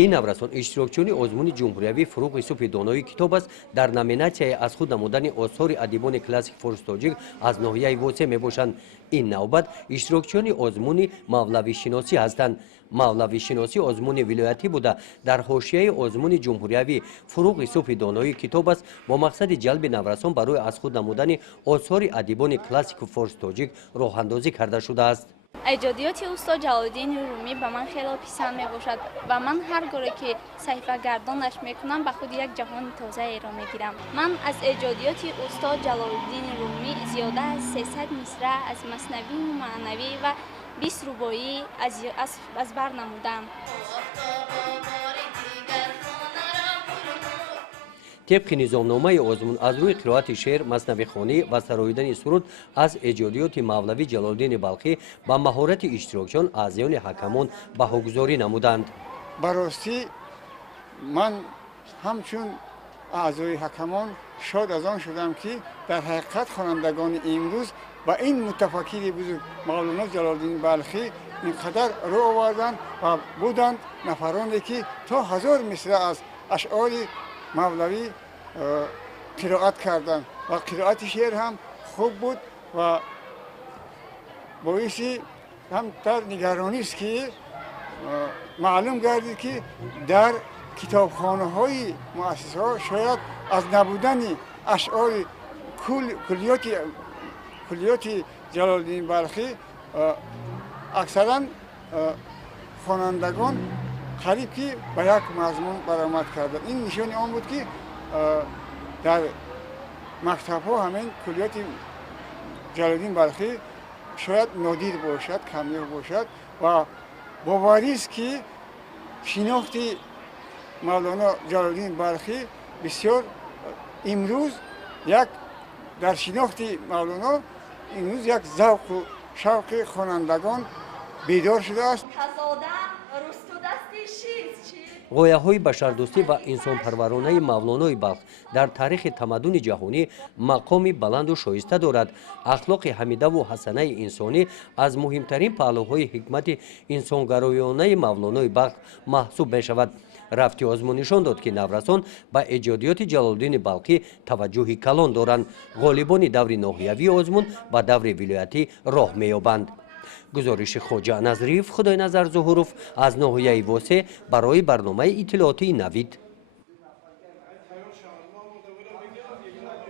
این نورسان اشتراکچیانی آزمون جمهوریوی فروغ یوسف دانایی کتاب است در نامیناسیای از خود نمودن آثار ادیبان کلاسیک فارس تاجیک از ناحیه واسه میباشند. این نوبت اشتراکچیانی آزمون مولوی شناسی هستند. مولوی شناسی آزمون ولایتی بوده در حاشیه آزمون جمهوریوی فروغ یوسف دانایی کتاب است با مقصد جلب نورسان برای از خود نمودن آثار ادیبان کلاسیک فارس تاجیک راه اندازی کرده شده است. ایجادیات استاد جلال‌الدین رومی به من خیلی پسند میباشد و من هر گونه که صحیفه گردانش میکنم به خود یک جهان تازه ای را میگیرم. من از ایجادیات استاد جلال‌الدین رومی زیاده از 300 مصرع از مثنوی و معنوی و 20 رباعی از بر نمودم. طبق نظامنامه آزمون از روی قرائت شعر، مثنوی خوانی و سراییدن سرود از ایجادیات مولوی جلال‌الدین بلخی با مهارت اشتراکچیان اعضایان حکمان بهاگذاری نمودند. براستی من همچون اعضای حکمان شاد از آن شدم که در حقیقت خوانندگان امروز با این متفکر بزرگ مولانا جلال‌الدین بلخی اینقدر رو آوردند و بودند نفرانی که تا 1000 مصرع از اشعار مولوی قرائت کردند و قرائت شعر هم خوب بود و باعثی هم در نگرانی است که معلوم گردید که در کتابخانه های مؤسسه ها شاید از نبودن اشعار کلیات جلال‌الدین بلخی اکثرا خوانندگان قریب که به یک مضمون برآمد کردند. این نشانی آن بود که در مکتب ها همین کلیات جلال‌الدین بلخی شاید نادیر باشد، کمیاب باشد و باوری است که شناخت مولانا جلال‌الدین بلخی بسیار امروز در شناخت مولانا امروز یک ذوق و شوق خوانندگان بیدار شده است. غایه های بشردوستی و انسان پرورانه مولانای بلخ در تاریخ تمدن جهانی مقامی بلند و شایسته دارد. اخلاق حمیده و حسنه انسانی از مهمترین پهلوهای حکمت انسانگرایانه مولانای بلخ محسوب می شود. رفتی آزمون نشان داد که نورسان با ایجادیات جلال‌الدین بلخی توجهی کلان دارند. غالبان دور ناحیوی آزمون با دور ولایتی راه می‌یابند. گزارش خواجه نظریف خدای نظر ظهوروف از ناحیه واسه برای برنامه اطلاعاتی نوید.